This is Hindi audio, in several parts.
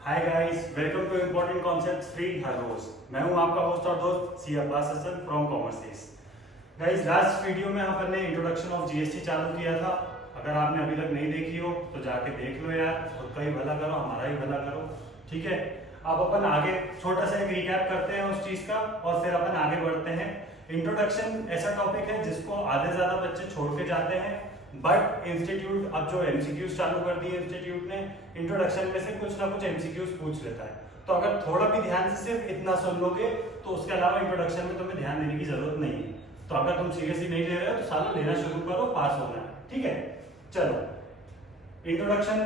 Hi guys, welcome to important concepts free हर रोज। मैं हूं आपका होस्ट और दोस्त C Abbas Hassan from commerce. Guys, last video में अपन ने इंट्रोडक्शन ऑफ जीएसटी चालू किया था। अगर आपने अभी तक नहीं देखी हो तो जाके देख लो यार, खुद का ही भला करो, हमारा ही भला करो। ठीक है, अब अपन आगे छोटा सा एक रिकैप करते हैं उस चीज का और फिर अपन आगे बढ़ते हैं। इंट्रोडक्शन ऐसा टॉपिक है जिसको आधे ज्यादा बच्चे छोड़ के जाते हैं, बट इंस्टीट्यूट अब जो एमसीक्यूज चालू कर दिए इंस्टीट्यूट ने, इंट्रोडक्शन में से कुछ ना कुछ एमसीक्यूज पूछ लेता है। तो अगर थोड़ा भी ध्यान से सिर्फ इतना सुन लोगे तो उसके अलावा इंट्रोडक्शन में तुम्हें ध्यान देने की जरूरत नहीं है। तो अगर तुम सीरियसली नहीं ले रहे हो तो सालों लेना शुरू करो, पास होना है। ठीक है, चलो introduction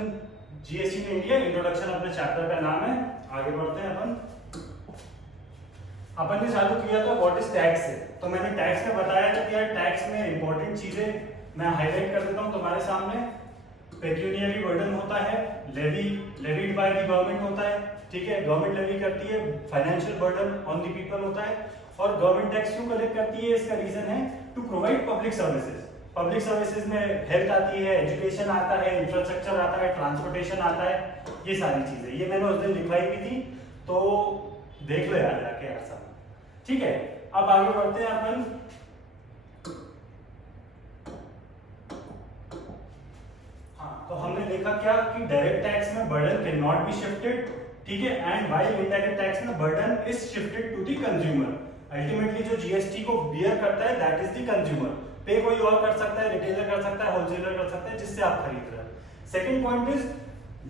GST in India, introduction अपने चैप्टर का नाम है। आगे बढ़ते हैं। अपन ने चालू किया था व्हाट इज टैक्स है। तो मैंने टैक्स में बताया था कि यार टैक्स में इंपॉर्टेंट चीजें मैं हाईलाइट कर देता हूं तुम्हारे सामने। पेक्यूनियरी बर्डन होता है, लेवीड बाय द गवर्नमेंट होता है। ठीक है, गवर्नमेंट लेवी करती है, financial burden on the people होता है। और गवर्नमेंट टैक्स क्यों कलेक्ट करती है, इसका रीजन है to provide public services. Public services में हेल्थ आती है, एजुकेशन आता है, इंफ्रास्ट्रक्चर आता है, ट्रांसपोर्टेशन आता है, ये सारी चीजें। ये मैंने उस दिन लिखवाई भी थी, तो देख लो यार जाके यार सब। ठीक है, अब आगे बढ़ते हैं अपन। हाँ, तो हमने देखा क्या कि डायरेक्ट टैक्स में burden can not be shifted. ठीक है, एंड व्हाइल इनडायरेक्ट टैक्स में burden is shifted to the consumer. Ultimately जो जीएसटी को बियर करता है दैट इज द कंज्यूमर। पे कोई और कर सकता है, रिटेलर कर सकता है, होलसेलर कर सकता है, जिससे आप खरीद रहे हैं। Second point is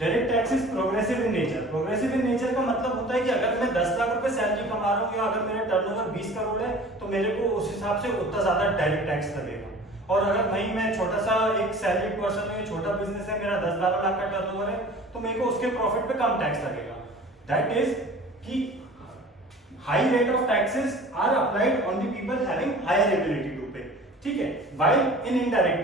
direct tax is progressive in nature. Progressive in nature का मतलब होता है कि अगर मैं 10 लाख रुपए सैलरी कमा रहा हूँ या अगर मेरा टर्नओवर 20 करोड़ है तो मेरे को उस हिसाब से उतना ज्यादा डायरेक्ट टैक्स लगेगा। और अगर भाई मैं छोटा सा एक सैलरी पर्सन हूँ, छोटा बिजनेस है, मेरा 10-12 लाख का टर्नओवर है, तो मेरे को उसके प्रॉफिट पे कम टैक्स लगेगा। दैट इज कि high rate of taxes are applied on the people having higher ability to pay. ठीक है, while in indirect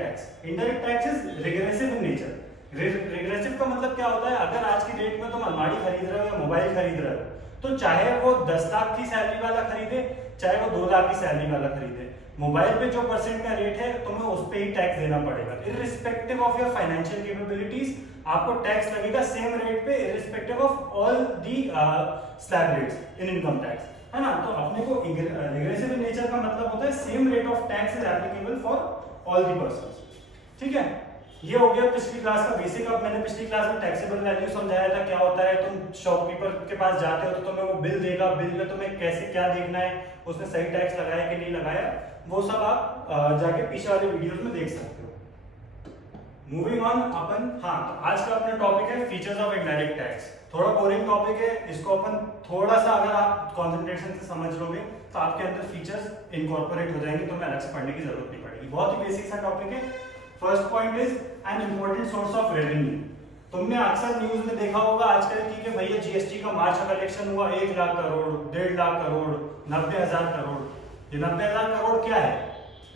tax is regressive in nature. Regressive का मतलब क्या होता है, अगर आज की डेट में तुम अलमारी खरीद रहे हो या मोबाइल खरीद रहे हो, तो चाहे वो 10 लाख की सैलरी वाला खरीदे, चाहे वो 2 लाख की सैलरी वाला खरीदे, मोबाइल पे जो परसेंट का रेट है तुम्हें उस पे ही टैक्स देना पड़ेगा। Irrespective of your financial capabilities आपको टैक्स लगेगा सेम रेट पे, irrespective of all the slab rates in income tax, है ना। तो अपने को रिग्रेसिव इन नेचर का मतलब होता है same rate of tax is applicable for all the persons. ठीक है, ये हो गया पिछली क्लास का बेसिक। अब मैंने पिछली क्लास में टैक्सेबल वैल्यू समझाया था क्या होता है। तुम शॉपकीपर के पास जाते हो तो तुम्हें वो बिल देगा, बिल में तुम्हें कैसे क्या देखना है, उसने सही टैक्स लगाया कि नहीं लगाया, वो सब आप जाके पीछे वाले वीडियोस में देख सकते हो। मूविंग ऑन अपन, हाँ, तो आज का अपना टॉपिक है फीचर्स ऑफ इनडायरेक्ट टैक्स। थोड़ा बोरिंग टॉपिक है, इसको अपन थोड़ा सा अगर आप कंसंट्रेशन से समझ लोगे तो आपके अंदर फीचर्स इनकॉर्पोरेट हो जाएंगे, तुम्हें अलग से पढ़ने की जरूरत नहीं पड़ेगी। बहुत ही बेसिक सा टॉपिक है। First point is an important source of revenue. तुमने अक्सर न्यूज में देखा होगा आजकल की कि भैया जीएसटी का मार्च का कलेक्शन हुआ 1 लाख करोड़, 1.5 लाख करोड़, 90,000 करोड़। ये 90,000 करोड़ क्या है,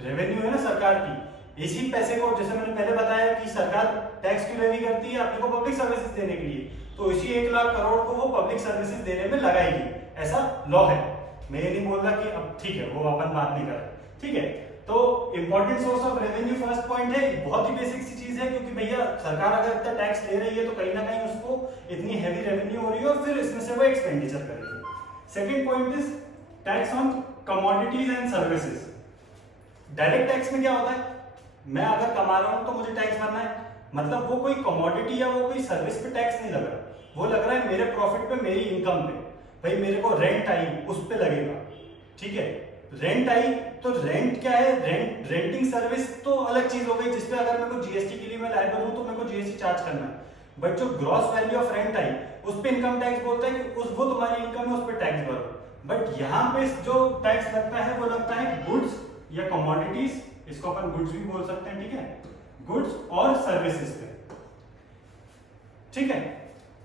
रेवेन्यू है ना सरकार की। इसी पैसे को, जैसे मैंने पहले बताया कि सरकार टैक्स की लेवी करती है अपने को पब्लिक सर्विसेज देने के लिए, तो इसी 1 लाख करोड़ को वो पब्लिक सर्विसेज देने में लगाएगी, ऐसा लॉ है। मैं ये नहीं बोल रहा कि अब ठीक है वो अपन बात नहीं कर रहे। ठीक है, तो important source of revenue first point है। बहुत ही बेसिक सी चीज है, क्योंकि भैया सरकार अगर इतना टैक्स ले रही है तो कहीं ना कहीं उसको इतनी हैवी रेवेन्यू हो रही है और फिर इसमें से वो एक्सपेंडिचर करेगी। Second point is tax on commodities and services. Direct tax में क्या होता है, मैं अगर कमा रहा हूं तो मुझे टैक्स भरना है, मतलब वो कोई कमोडिटी या वो कोई सर्विस पे टैक्स नहीं लग रहा, वो लग रहा है मेरे प्रॉफिट पे, मेरी इनकम पे। भाई मेरे को रेंट आई उस पे लगेगा। ठीक है, रेंट आई तो रेंट क्या है, रेंटिंग सर्विस तो अलग चीज हो गई, जिसपे अगर मेरे को जीएसटी के लिए मैं लायबल हूं तो मेरे को जीएसटी चार्ज करना है। बट जो gross value of rent I उस पे इनकम टैक्स बोलता है कि वो तुम्हारी इनकम है, उस पे टैक्स भरो। बट यहाँ पे जो टैक्स लगता है वो लगता है गुड्स या कमोडिटीज, इसको अपन गुड्स भी बोल सकते हैं। ठीक है, गुड्स और सर्विसेज पे। ठीक है,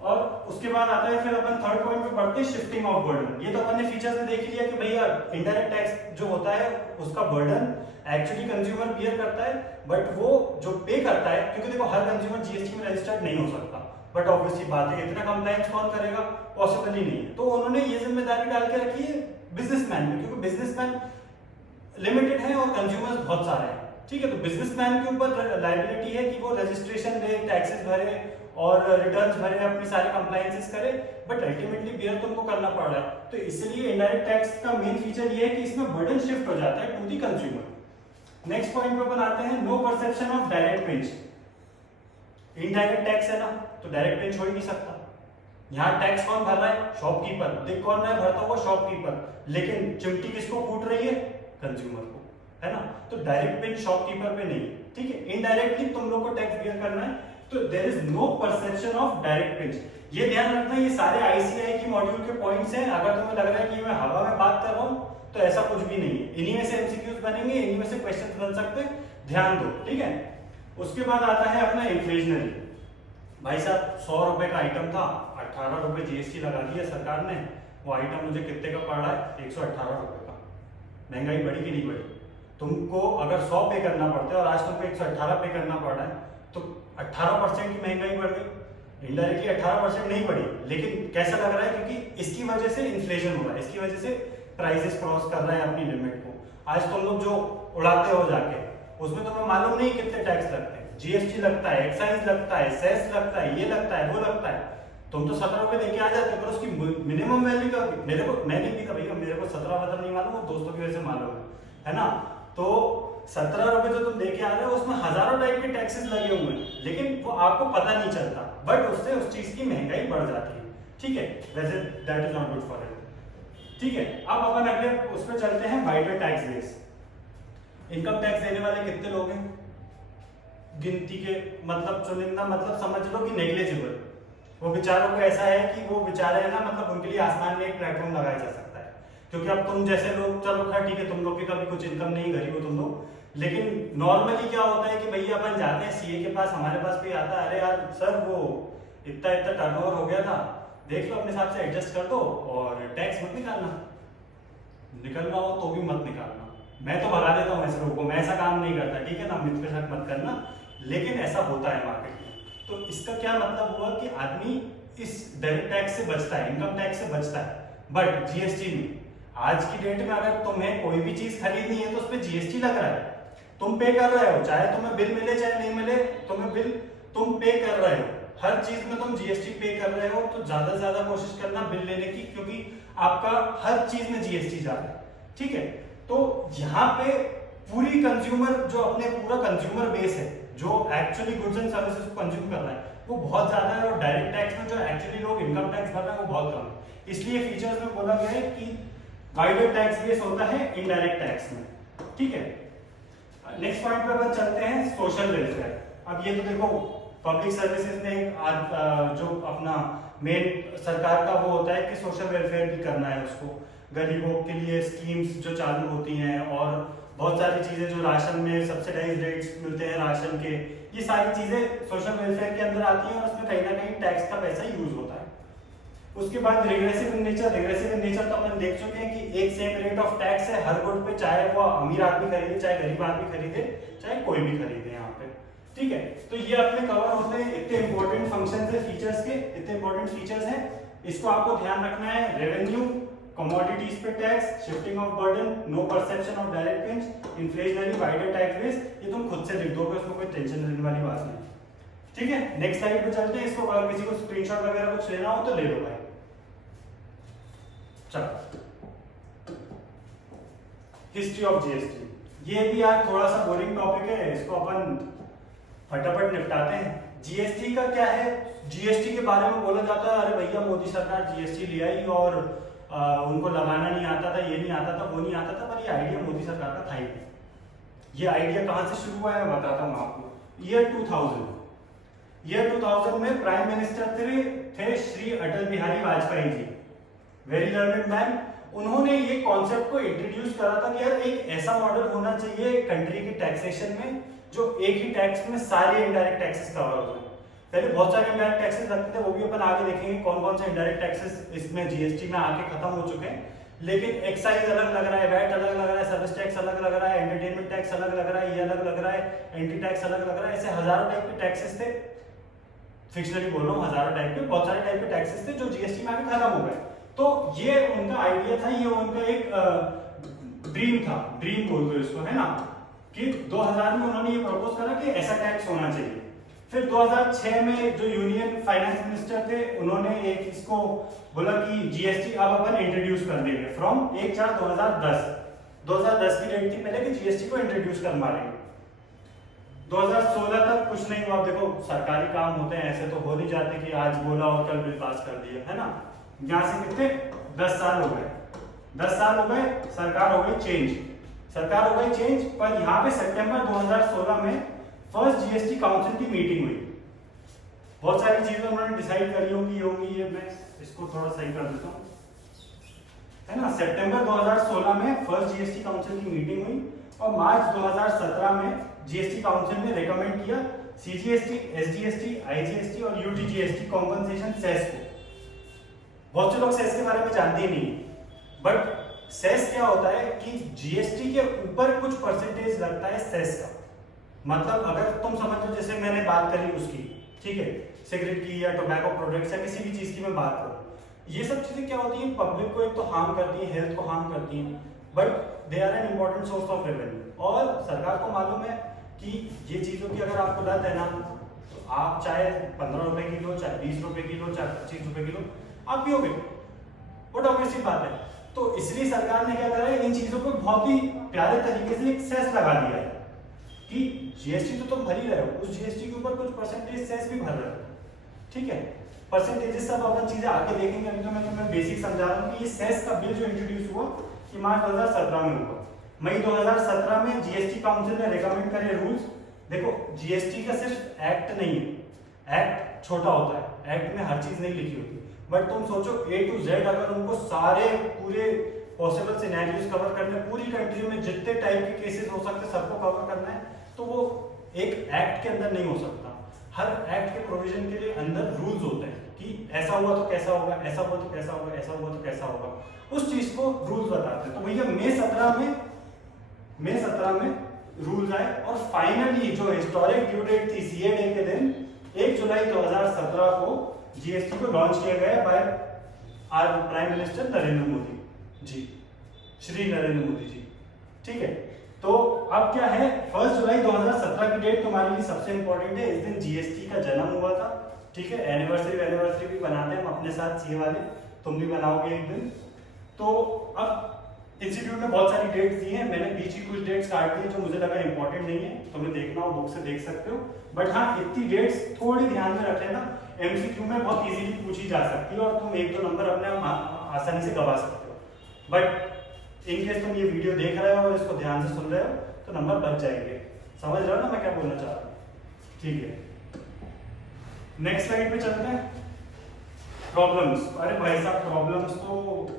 और उसके बाद आता है फिर अपन थर्ड पॉइंट पे बढ़ते हैं शिफ्टिंग ऑफ बर्डन। ये तो अपन ने फीचर्स में देख लिया कि भैया इनडायरेक्ट टैक्स जो होता है उसका बर्डन एक्चुअली कंज्यूमर बियर करता है, बट वो जो पे करता है, क्योंकि देखो हर कंज्यूमर जीएसटी में रजिस्टर्ड नहीं हो सकता, बट ऑब्वियसली बात है इतना कंप्लायंस कौन करेगा, पॉसिबल ही नहीं है। तो उन्होंने ये जिम्मेदारी डाल के रखी है बिजनेसमैन में, क्योंकि बिजनेसमैन लिमिटेड है और कंज्यूमर्स बहुत सारे हैं। ठीक है, तो बिजनेसमैन के ऊपर लायबिलिटी है कि वो रजिस्ट्रेशन दे, टैक्सेस भरे और रिटर्न्स भरे, अपनी सारे कंप्लायंसेस करे, बट अल्टीमेटली बियर तुमको करना पड़ रहा है। तो इसलिए इनडायरेक्ट टैक्स का मेन फीचर ये है कि इसमें बर्डन शिफ्ट हो जाता है to the consumer. Next point पे अपन आते हैं, no perception of direct pinch. Indirect tax है ना, तो डायरेक्ट पिंच हो ही नहीं सकता। यहाँ टैक्स कौन भर रहा है? शॉपकीपर। दिख कौन रहा है भरता हुआ? शॉपकीपर। लेकिन चिमटी किसको फूट रही है? कंज्यूमर को, है ना। तो डायरेक्ट पिंच शॉपकीपर पे नहीं, ठीक है। इनडायरेक्टली तुम लोग को टैक्स बियर करना है, तो there is no perception of direct pinch. ये ध्यान रखना, ये सारे आईसीआई की मॉड्यूल के पॉइंट्स हैं। अगर तुम्हें लग रहा है कि मैं हवा में बात कर रहा हूँ, तो ऐसा कुछ भी नहीं है। इन्हीं में से एमसीक्यूज बनेंगे, इन्हीं में से क्वेश्चन बन सकते हैं, ध्यान दो, ठीक है। उसके बाद आता है अपना इन्फ्लेशनरी। भाई साहब 100 रुपए का आइटम था, 18 रुपए जीएसटी लगा दिया सरकार ने। वो आइटम मुझे कितने का पड़ रहा है? 118 रुपए का। महंगाई बढ़ी कि नहीं बढ़ी? तुमको अगर 100 पे करना पड़ता है और आज तुमको 118 पे करना पड़ रहा है, तो 18% की महंगाई बढ़ गई। इनडायरेक्टली 18% नहीं बढ़ी, लेकिन कैसा लग रहा है? क्योंकि इसकी वजह से इन्फ्लेशन हो रहा है, इसकी वजह से प्राइसेस क्रॉस कर रहे हैं अपनी लिमिट को। आज तुम लोग जो उड़ाते हो जाके, उसमें तुम्हें मालूम नहीं कितने टैक्स लगते हैं। जीएसटी लगता है, एक्साइज लगता है, सेस लगता है, ये लगता है, वो लगता है। तुम तो 17 रुपए देके आ जाते हो, पर उसकी मिनिमम वैल्यू क्या? मेरे को, मैं नहीं पीता भैया, मेरे को 17 वजह नहीं मालूम, वो दोस्तों की वजह से मालूम है ना। तो 17 रुपए जो तुम देके आ रहे हो, उसमें हजारों टाइप के टैक्सेस लगे हुए हैं, लेकिन वो आपको पता नहीं चलता, बट उससे उस चीज की महंगाई बढ़ जाती है, ठीक है। वैसे that is not good for health, ठीक है। अब अपन अगले उस पर चलते हैं, wider tax base. Income tax देने वाले कितने लोग हैं? गिनती के मतलब चुनिंदा, मतलब समझ लो कि नेग्लिजिबल। वो बेचारों को ऐसा है कि वो बेचारे है ना, मतलब उनके लिए आसमान में एक प्लेटफॉर्म लगाया जा सकता है। क्योंकि अब तुम जैसे लोग, चलो खैर ठीक है, तुम लोग की तो अभी कुछ इनकम नहीं, गरीब हो तुम लोग, लेकिन नॉर्मली क्या होता है कि भैया अपन जाते हैं सीए के पास, हमारे पास भी आता है, अरे यार सर वो इतना इतना टर्नओवर हो गया था, देख लो अपने हिसाब से एडजस्ट कर दो, और टैक्स मत निकालना, निकलना हो तो भी मत निकालना। मैं तो भगा देता हूँ ऐसे लोगों को, मैं ऐसा काम नहीं करता, ठीक है ना, मिथ पे शक मत करना, लेकिन ऐसा होता है मार्केट में। तो इसका क्या मतलब हुआ कि आदमी इस डायरेक्ट टैक्स से बचता है, इनकम टैक्स से बचता है, बट जीएसटी में आज की डेट में अगर तुम्हें कोई भी चीज खरीदनी है तो उस पर जीएसटी लग रहा है, तुम पे कर रहे हो, चाहे तुम्हें बिल मिले चाहे नहीं मिले, तुम्हें बिल तुम पे कर रहे हो, हर चीज में तुम जीएसटी पे कर रहे हो। तो ज्यादा से ज्यादा कोशिश करना बिल लेने की, क्योंकि आपका हर चीज में जीएसटी जा रहा है, ठीक है। तो यहाँ पे पूरी कंज्यूमर, जो अपने पूरा कंज्यूमर बेस है, जो एक्चुअली गुड्स एंड सर्विसेज को कंज्यूम कर रहा है, वो बहुत ज्यादा है, और डायरेक्ट टैक्स में जो एक्चुअली लोग इनकम टैक्स भर रहे हैं वो बहुत कम है। इसलिए फीचर्स में बोला गया है कि वाइडर टैक्स बेस होता है इनडायरेक्ट टैक्स में, ठीक है। नेक्स्ट पॉइंट पे अपन चलते हैं, सोशल वेलफेयर। अब ये तो देखो पब्लिक सर्विसेज में जो अपना मेन सरकार का वो होता है कि सोशल वेलफेयर भी करना है उसको, गरीबों के लिए स्कीम्स जो चालू होती हैं, और बहुत सारी चीजें जो राशन में सब्सिडाइज रेट्स मिलते हैं राशन के, ये सारी चीजें सोशल वेलफेयर के अंदर आती हैं, और उसमें कहीं ना कहीं टैक्स का पैसा यूज होता है। उसके बाद regressive in nature. Regressive in nature तो अपन देख चुके हैं कि एक सेम रेट ऑफ टैक्स है हर गुड पे, चाहे वो अमीर आदमी खरीदे चाहे गरीब आदमी खरीदे, चाहे कोई भी खरीदे यहाँ पे, ठीक है। तो ये अपने कवर होते हैं, इतने इंपॉर्टेंट फंक्शंस है फीचर्स के, इतने इंपॉर्टेंट फीचर्स हैं, इसको आपको ध्यान रखना है। रेवेन्यू, कमोडिटीज पे tax, shifting of burden, no perception of direct pinch, inflationary, wider tax base, ये तुम खुद से लिख दोगे, उसमें कोई टेंशन लेने वाली बात नहीं, ठीक है। नेक्स्ट स्लाइड पे चलते हैं। इसको अगर किसी को स्क्रीनशॉट वगैरह कुछ लेना हो तो ले लो भाई। चलो, हिस्ट्री ऑफ जीएसटी, ये भी यार थोड़ा सा बोरिंग टॉपिक है, इसको अपन फटाफट निपटाते हैं। जीएसटी का क्या है? जीएसटी के बारे में बोला जाता है, अरे भैया मोदी सरकार जीएसटी ले आई और उनको लगाना नहीं आता था, ये नहीं आता था, वो नहीं आता था, पर ये आइडिया मोदी सरकार का था ही नहीं। ये आइडिया कहाँ से शुरू हुआ है मैं बताता हूँ आपको। ईयर 2000 में प्राइम मिनिस्टर थे Shri Atal Bihari Vajpayee ji, very learned man. उन्होंने ये कॉन्सेप्ट को इंट्रोड्यूस करा था कि यार एक ऐसा मॉडल होना चाहिए कंट्री की टैक्सेशन में जो एक ही टैक्स में सारे इनडायरेक्ट टैक्सेस कवर हो जाए। पहले बहुत सारे इनडायरेक्ट टैक्सेस लगते थे, वो भी अपन आगे देखेंगे कौन कौन से इनडायरेक्ट टैक्सेस इसमें जीएसटी में आके खत्म हो चुके हैं। लेकिन एक्साइज अलग लग रहा है, वैट अलग लग रहा है, सर्विस टैक्स अलग लग रहा है, एंटरटेनमेंट टैक्स अलग लग रहा है, ये अलग लग रहा है, एंट्री टैक्स अलग लग रहा है, ऐसे हजारों टाइप के टैक्सेस थे। फिक्शनली बोल रहा हूँ, हजारों टाइप के, बहुत सारे टाइप के टैक्सेस थे जो जीएसटी में आके खत्म हो गए। तो ये उनका आइडिया था, ये उनका एक ड्रीम था, ड्रीम बोल दो इसको, है ना, कि 2000 में उन्होंने ये प्रपोज करा कि ऐसा टैक्स होना चाहिए। फिर 2006 में जो यूनियन फाइनेंस मिनिस्टर थे उन्होंने एक इसको बोला कि जीएसटी अब अपन इंट्रोड्यूस कर देंगे फ्रॉम 1/4/2010। 2010 की डेट थी पहले कि जीएसटी को इंट्रोड्यूस कर मारेंगे। 2016 तक कुछ नहीं हुआ। देखो सरकारी काम होते हैं, ऐसे तो हो नहीं जाते कि आज बोला और कल बिल पास कर दिया, है ना। यहाँ से कितने 10 साल हो गए, 10 साल हो गए, सरकार हो गई चेंज, सरकार हो गई चेंज। पर यहाँ पे सितंबर 2016 में फर्स्ट जीएसटी काउंसिल की मीटिंग हुई। बहुत सारी चीजें उन्होंने डिसाइड करी होंगी, ये मैं इसको थोड़ा सही कर देता हूँ, है ना। सितंबर 2016 में फर्स्ट जीएसटी काउंसिल की मीटिंग हुई और मार्च 2017 में जीएसटी काउंसिल ने रेकमेंड किया सीजीएसटी, एसजीएसटी, आईजीएसटी और यूटीजीएसटी कॉम्पनसेशन सेस को। बहुत से लोग सेस के बारे में जानते ही नहीं, बट सेस क्या होता है कि जीएसटी के ऊपर कुछ परसेंटेज लगता है सेस का। मतलब अगर तुम समझो, जैसे मैंने बात करी उसकी, ठीक है, सिगरेट की या टोबैको प्रोडक्ट्स या किसी भी चीज की मैं बात करूं, ये सब चीजें क्या होती हैं, पब्लिक को एक तो हार्म करती है, हेल्थ को हार्म करती हैं, but they are an important source of revenue. और सरकार को मालूम है कि ये चीजों की अगर आपको लत है ना, तो आप चाहे 15 रुपए की लो, चाहे 20 रुपए की लो, चाहे 25 रुपए की लो, आप पियोगे, बट ऑब्वियसली बात है। तो इसलिए सरकार ने क्या करा है, इन चीजों को बहुत ही प्यारे तरीके से एक सेस लगा दिया है कि जीएसटी तो तुम भर ही रहे हो, उस जीएसटी के ऊपर कुछ परसेंटेज सेस भी भर रहे हो, ठीक है। परसेंटेजेस सब अपन चीजें आगे देखेंगे, अभी तो मैं तुम्हें बेसिक समझा रहा हूँ कि ये सेस का बिल जो इंट्रोड्यूस हुआ कि मार्च 2017 में हुआ। मई 2017 में जीएसटी काउंसिल ने रेकमेंड करे रूल्स। देखो जीएसटी का सिर्फ एक्ट नहीं है, एक्ट छोटा होता है, एक्ट में हर चीज नहीं लिखी होती, बट तुम सोचो A to Z अगर उनको सारे पूरे पॉसिबल सिनेरियोस कवर करने, पूरी कंट्री में जितने टाइप के केसेस हो सकते हैं सबको कवर करना है, तो वो एक एक्ट के अंदर नहीं हो सकता। हर एक्ट के प्रोविजन के लिए अंदर रूल्स होते हैं कि ऐसा हुआ तो कैसा होगा, ऐसा हुआ तो कैसा होगा, ऐसा हुआ तो कैसा होगा, उस चीज को रूल्स बताते हैं। तो भैया मई 17 में रूल्स आए और फाइनली जो हिस्टोरिक ड्यू डेट थी सीए डे के दिन 1 जुलाई 2017 को जीएसटी को लॉन्च किया गया by our prime minister Narendra Modi ji, Shri Narendra Modi ji, ठीक है। तो अब क्या है, 1 जुलाई 2017 की डेट तुम्हारे लिए सबसे इंपॉर्टेंट है। इस दिन जीएसटी का जन्म हुआ था, ठीक है। एनिवर्सरी भी बनाते हैं हम अपने साथ सीए वाले, तुम भी बनाओगे एक दिन। तो अब इंस्टीट्यूट ने बहुत सारी डेट्स दी हैं, मैंने बीच की कुछ डेट्स काट दी जो मुझे लगा इंपॉर्टेंट नहीं है, तुम्हें देखना हो बुक से देख सकते हो, बट हाँ इतनी डेट्स थोड़ी ध्यान में रख लेना, एमसीक्यू में बहुत इजीली पूछी जा सकती है और तुम 1-2 नंबर अपने आसानी से गवा सकते हो। बट इन केस तुम ये वीडियो देख रहे हो और इसको ध्यान से सुन रहे हो तो नंबर बच जाएंगे। समझ रहे हो ना मैं क्या बोलना चाह रहा हूँ, ठीक है। नेक्स्ट स्लाइड पे चलते हैं। प्रॉब्लम्स, अरे भाई साहब प्रॉब्लम्स तो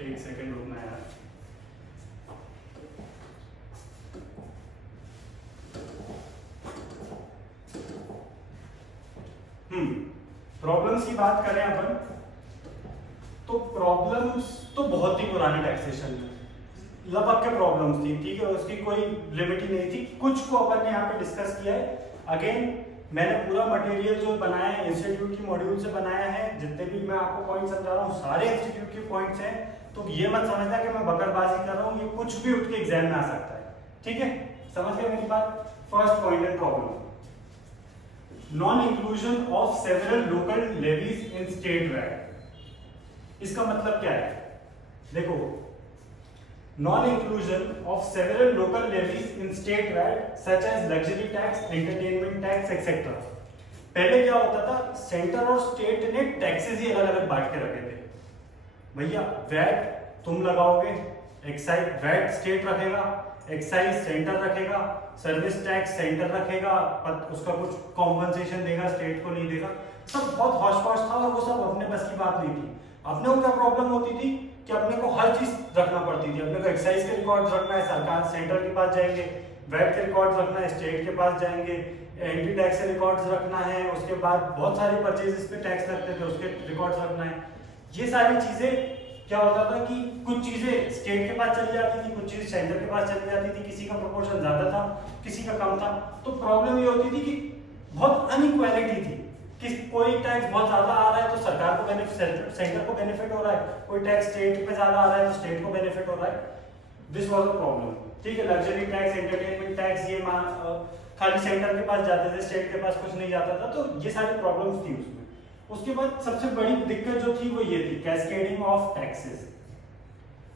एक सेकंड रुकना है यार। प्रॉब्लम्स की बात करें अपन, तो प्रॉब्लम्स तो बहुत ही पुराने टैक्सेशन में लगभग के प्रॉब्लम्स थी, ठीक है, उसकी कोई लिमिट ही नहीं थी। कुछ को अपन ने यहाँ पे डिस्कस किया है। अगेन मैंने पूरा मटेरियल जो बनाया है इंस्टीट्यूट की मॉड्यूल से बनाया है, जितने भी मैं आपको पॉइंट समझा रहा हूँ सारे इंस्टीट्यूट के पॉइंट्स हैं, तो ये मत समझना कि मैं बकरबाजी कर रहा हूँ, ये कुछ भी उठ के एग्जाम में आ सकता है, ठीक है। समझ गए मेरी बात। फर्स्ट पॉइंट है problem, non inclusion of several local levies in state VAT. इसका मतलब क्या है, देखो non inclusion of several local levies in state VAT such as luxury tax, entertainment tax etcetera. पहले क्या होता था, सेंटर और स्टेट ने टैक्सेस ही अलग अलग बांट के रखे थे। भैया वैट तुम लगाओगे, एक्साइज वैट स्टेट रखेगा, एक्साइज सेंटर रखेगा, सर्विस टैक्स सेंटर रखेगा, उसका कुछ कॉम्पनसेशन देगा, स्टेट को नहीं देगा। सब बहुत हौश पौश था और वो सब अपने बस की बात नहीं थी। अपने को क्या प्रॉब्लम होती थी कि अपने को हर चीज रखना पड़ती थी। अपने को एक्साइज के रिकॉर्ड रखना है, सरकार सेंटर के पास जाएंगे, वैट के रिकॉर्ड रखना है, स्टेट के पास जाएंगे, एंटी टैक्स के रिकॉर्ड्स रखना है, उसके बाद बहुत सारे परचेजेस पे टैक्स लगते थे उसके रिकॉर्ड्स रखना है। ये सारी चीजें क्या होता था कि कुछ चीजें स्टेट के पास चली जाती थी, कुछ चीजें सेंटर के पास चली जाती थी, किसी का प्रोपोर्शन ज्यादा था, किसी का कम था। तो प्रॉब्लम ये होती थी कि बहुत अनइक्वालिटी थी कि कोई टैक्स बहुत ज्यादा आ रहा है तो सरकार को बेनिफिट, सेंटर को बेनिफिट हो रहा है, कोई टैक्स स्टेट पे ज्यादा आ रहा है तो स्टेट को बेनिफिट हो रहा है। This was a problem. ठीक है, लग्जरी टैक्स, एंटरटेनमेंट टैक्स, ये खाली सेंटर के पास जाते थे, स्टेट के पास कुछ नहीं जाता था, तो ये सारी प्रॉब्लम्स थी उसमें। उसके बाद सबसे बड़ी दिक्कत जो थी वो ये थी, कैस्केडिंग ऑफ टैक्सेस।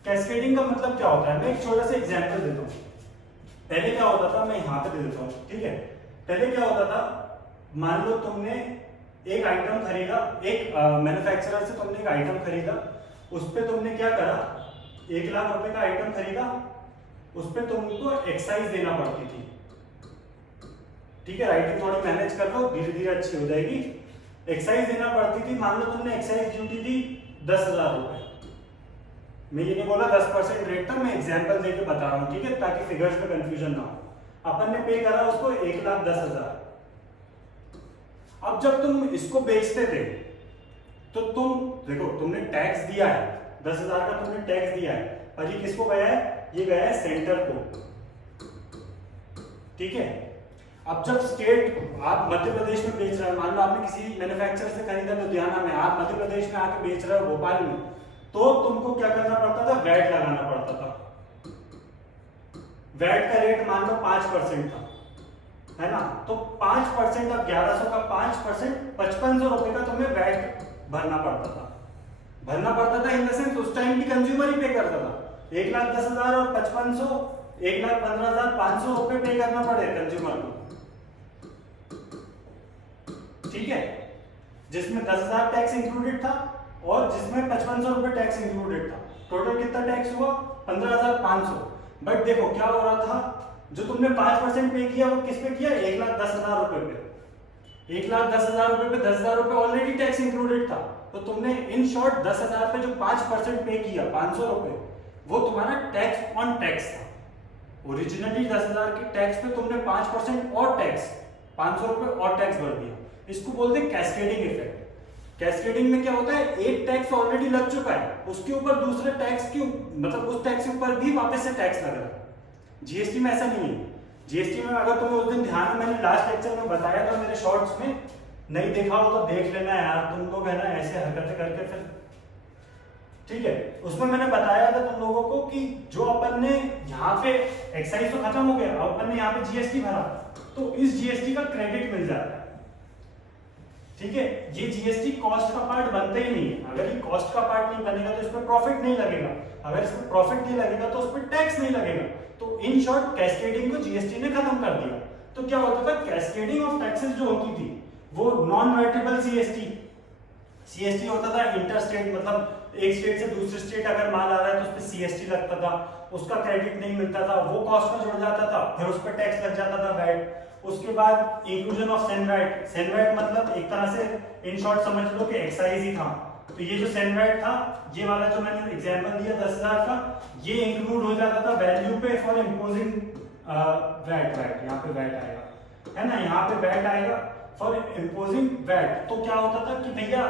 कैस्केडिंग का मतलब क्या होता है, मैं एक छोटा सा एग्जांपल देता हूँ। पहले क्या होता था, मैं यहाँ पे दे देता हूँ, ठीक है। पहले क्या होता था, मान लो तुमने एक आइटम खरीदा, एक मैन्युफैक्चरर से तुमने एक आइटम खरीदा, उस पर तुमने क्या करा, 1 लाख रुपए का आइटम खरीदा, उस पर तुमको एक्साइज देना पड़ती थी। ठीक है, राइटिंग थोड़ी मैनेज कर लो, धीरे धीरे अच्छी हो जाएगी। एक्साइज देना पड़ती थी, मान लो तुमने एक्साइज ड्यूटी दी 10,000 रुपए। मैं ये नहीं बोला 10% रेट था, मैं एग्जांपल देके बता रहा हूँ, ठीक है, ताकि फिगर्स में कंफ्यूजन ना हो। अपन ने पे करा उसको 1,10,000। अब जब तुम इसको बेचते थे तो तुम देखो, तुमने टैक्स दिया है 10,000 का, तुमने टैक्स दिया है, और ये किसको गया है, ये गया है सेंटर को, ठीक है। अब जब स्टेट, आप मध्य प्रदेश में बेच रहे हो, मान लो आपने किसी मैन्युफैक्चरर से खरीदा लुधियाना में, आप मध्य प्रदेश में आके बेच रहे हो भोपाल में, तो तुमको क्या करना पड़ता था, वैट लगाना पड़ता था। वैट का रेट मान लो 5% था, है ना, तो 5%, अब 1100 का 5%, 5500 रुपए का तुम्हें वैट भरना पड़ता था। इन द सेंस उस टाइम भी कंज्यूमर ही पे करता था। 1,10,000 और 5500, 1,15,500 रुपए पे करना पड़े कंज्यूमर को, ठीक है, जिसमें 10,000 टैक्स इंक्लूडेड था और जिसमें 5500 रुपए टैक्स इंक्लूडेड था। टोटल कितना टैक्स हुआ, 15,500। बट देखो क्या हो रहा था, जो तुमने 5% पे किया वो किस पे किया, 1,10,000 रुपए पे। 1,10,000 रुपए पे 10,000 रुपए ऑलरेडी टैक्स इंक्लूडेड था, तो तुमने इन शॉर्ट 10,000 पे जो 5% पे किया, 500 रुपए, वो तुम्हारा टैक्स ऑन टैक्स था। ओरिजिनली 10,000 के टैक्स पे तुमने 5% और टैक्स, 500 रुपए और टैक्स भर दिया। इसको बोलते हैं कैस्केडिंग इफेक्ट। कैस्केडिंग में क्या होता है, एक टैक्स ऑलरेडी लग चुका है, उसके ऊपर दूसरे टैक्स की, मतलब उस टैक्स के ऊपर भी वापस से टैक्स लग रहा है। जीएसटी में ऐसा नहीं है। जीएसटी में अगर तुम्हें उस दिन ध्यान में, मैंने लास्ट लेक्चर में बताया था मेरे शॉर्ट्स में, नहीं देखा हो तो देख लेना यार, तुम लोग है ना ऐसे हरकतें करके फिर, ठीक है। उसमें मैंने बताया था तुम लोगों को कि जो अपन ने यहाँ पे एक्साइज तो खत्म हो गया, अब अपन ने यहाँ पे जीएसटी भरा, तो इस जीएसटी का क्रेडिट मिल जाता है, ठीक है। ये जीएसटी कॉस्ट का पार्ट बनता ही नहीं है। अगर ये कॉस्ट का पार्ट नहीं बनेगा तो इस पर प्रॉफिट नहीं लगेगा, अगर इस पर प्रॉफिट नहीं लगेगा तो उस पर टैक्स नहीं लगेगा। तो इन शॉर्ट कैस्केडिंग को जीएसटी ने खत्म कर दिया। तो क्या होता था, कैस्केडिंग ऑफ टैक्सेस जो होती थी वो नॉन वेटेबल सीएसटी होता था, इंटर स्टेट, मतलब एक स्टेट से दूसरे स्टेट अगर माल आ रहा है तो उस पर सीएसटी लगता था, उसका क्रेडिट नहीं मिलता था, वो कॉस्ट में जुड़ जाता था, फिर उस पर टैक्स लग जाता था, वैट। उसके बाद इंक्लूजन ऑफ सेनवैट। सेनवैट मतलब एक तरह से इन शॉर्ट समझ लो कि एक्साइज ही था। तो ये जो सेनवैट था, ये वाला जो मैंने एग्जांपल दिया 10,000 का, ये इंक्लूड हो जाता था वैल्यू पे फॉर इम्पोजिंग वैट। यहाँ पे वैट आएगा, है ना, यहाँ पे वैट आएगा फॉर इम्पोजिंग वैट। तो क्या होता था कि भैया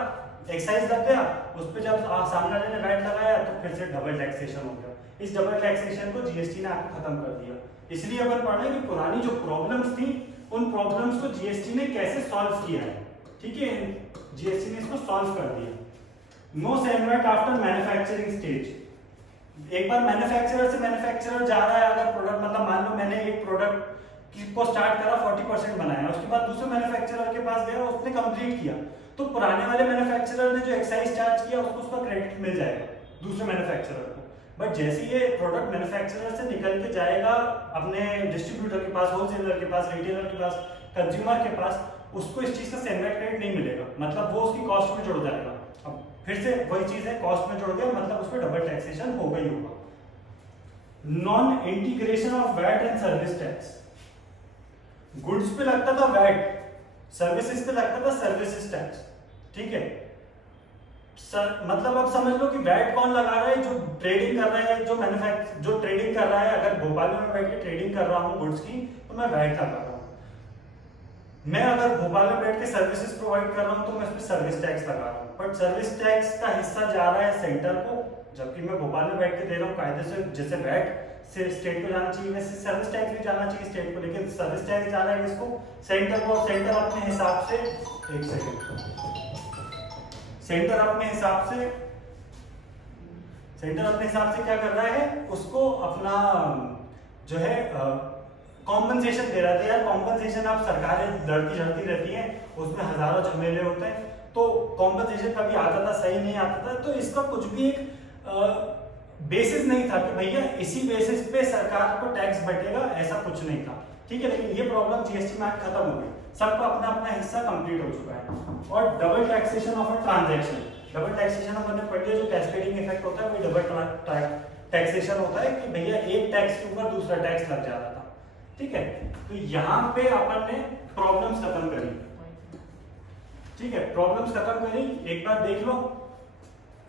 एक्साइज लग गया, उस पर जब सामने वाले ने वैट लगाया तो फिर से डबल टैक्सेशन हो गया। इस डबल टैक्सेशन को जीएसटी ने आपको खत्म कर दिया। इसलिए अपन पढ़ रहे हैं कि पुरानी जो प्रॉब्लम्स थी, उन प्रॉब्लम्स को जीएसटी ने कैसे सॉल्व किया है, ठीक है। जीएसटी ने इसको सॉल्व कर दिया। No CENVAT after manufacturing stage. एक बार मैन्युफैक्चरर से मैन्युफैक्चरर जा रहा है, अगर प्रोडक्ट, मतलब मान लो मैंने एक प्रोडक्ट को स्टार्ट करा, 40% बनाया, उसके बाद दूसरे मैन्युफैक्चरर के पास गया, उसने कंप्लीट किया, तो पुराने वाले मैन्युफैक्चरर ने जो एक्साइज चार्ज किया उसको उसका क्रेडिट मिल जाएगा दूसरे मैन्युफैक्चरर को। बट जैसे ये प्रोडक्ट मैन्युफैक्चरर से निकल के जाएगा अपने डिस्ट्रीब्यूटर के पास, होलसेलर के पास, रिटेलर के पास, कंज्यूमर के पास, उसको इस चीज का सेनवैट क्रेडिट नहीं मिलेगा, मतलब वो उसकी कॉस्ट में जुड़ जाएगा। अब फिर से वही चीज है, कॉस्ट में जुड़ गया मतलब उस पर डबल टैक्सेशन हो गई होगा। Non integration of VAT and service tax. Goods पे लगता था वैट, सर्विसेज पे लगता था सर्विसेज टैक्स, ठीक है। मतलब अब समझ लो कि वैट कौन लगा रहा है, जो ट्रेडिंग कर रहा है, जो ट्रेडिंग कर रहा है। अगर भोपाल में मैं बैठ के ट्रेडिंग कर रहा हूँ गुड्स की, तो मैं वैट लगा रहा हूँ। मैं अगर भोपाल में बैठ के सर्विसेज प्रोवाइड कर रहा हूँ तो मैं इस पर सर्विस टैक्स लगा रहा हूँ, बट सर्विस टैक्स का हिस्सा जा रहा है सेंटर को, जबकि मैं भोपाल में बैठ के दे रहा हूँ कायदे से। जैसे वैट से स्टेट को जाना चाहिए, वैसे सर्विस टैक्स भी जाना चाहिए स्टेट को, लेकिन सर्विस टैक्स जा रहा है किसको, सेंटर को। सेंटर अपने हिसाब से, एक सेकेंड, सेंटर अपने हिसाब से क्या कर रहा है, उसको अपना जो है कॉम्पनसेशन दे रहा था। यार कॉम्पनसेशन आप सरकारें लड़ती झड़ती रहती हैं, उसमें हजारों झमेले होते हैं, तो कॉम्पनसेशन कभी आता था, सही नहीं आता था। तो इसका कुछ भी एक बेसिस नहीं था कि भैया इसी बेसिस पे सरकार को टैक्स बटेगा, ऐसा कुछ नहीं था, ठीक है। लेकिन ये प्रॉब्लम जीएसटी में खत्म हो गई, सबका अपना अपना हिस्सा कंप्लीट हो चुका है। और double taxation of a transaction, double taxation हमने पढ़ लिया, जो कैस्केडिंग इफेक्ट होता है वही डबल टैक्सेशन होता है कि भैया एक टैक्स के ऊपर दूसरा टैक्स लग जाता था, ठीक है। तो यहाँ पे अपन ने प्रॉब्लम्स खत्म करी, ठीक है, प्रॉब्लम्स खत्म करी। एक बार देख लो,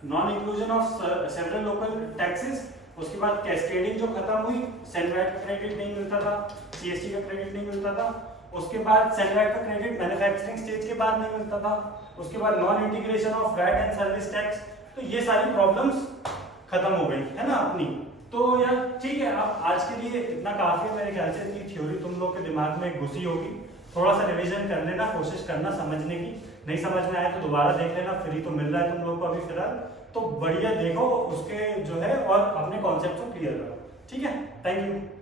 non inclusion of several local taxes, उसके बाद कैस्केडिंग जो खत्म हुई, सैलरी का क्रेडिट नहीं मिलता था, सीएसटी का क्रेडिट नहीं मिलता था, उसके बाद सैलरी का क्रेडिट मैन्युफैक्चरिंग स्टेज के बाद नहीं मिलता था, उसके बाद non integration of VAT and service tax. तो ये सारी प्रॉब्लम्स खत्म हो गई है ना अपनी। तो यार ठीक है, आप आज के लिए इतना काफी है मेरे ख्याल से। इतनी थ्योरी तुम लोग के दिमाग में घुसी होगी, थोड़ा सा रिवीजन कर लेना, कोशिश करना समझने की। नहीं समझ में आया तो दोबारा देख लेना, फ्री तो मिल रहा है तुम लोग को अभी फिलहाल, तो बढ़िया देखो उसके जो है और अपने कॉन्सेप्ट को क्लियर करो, ठीक है। Thank you.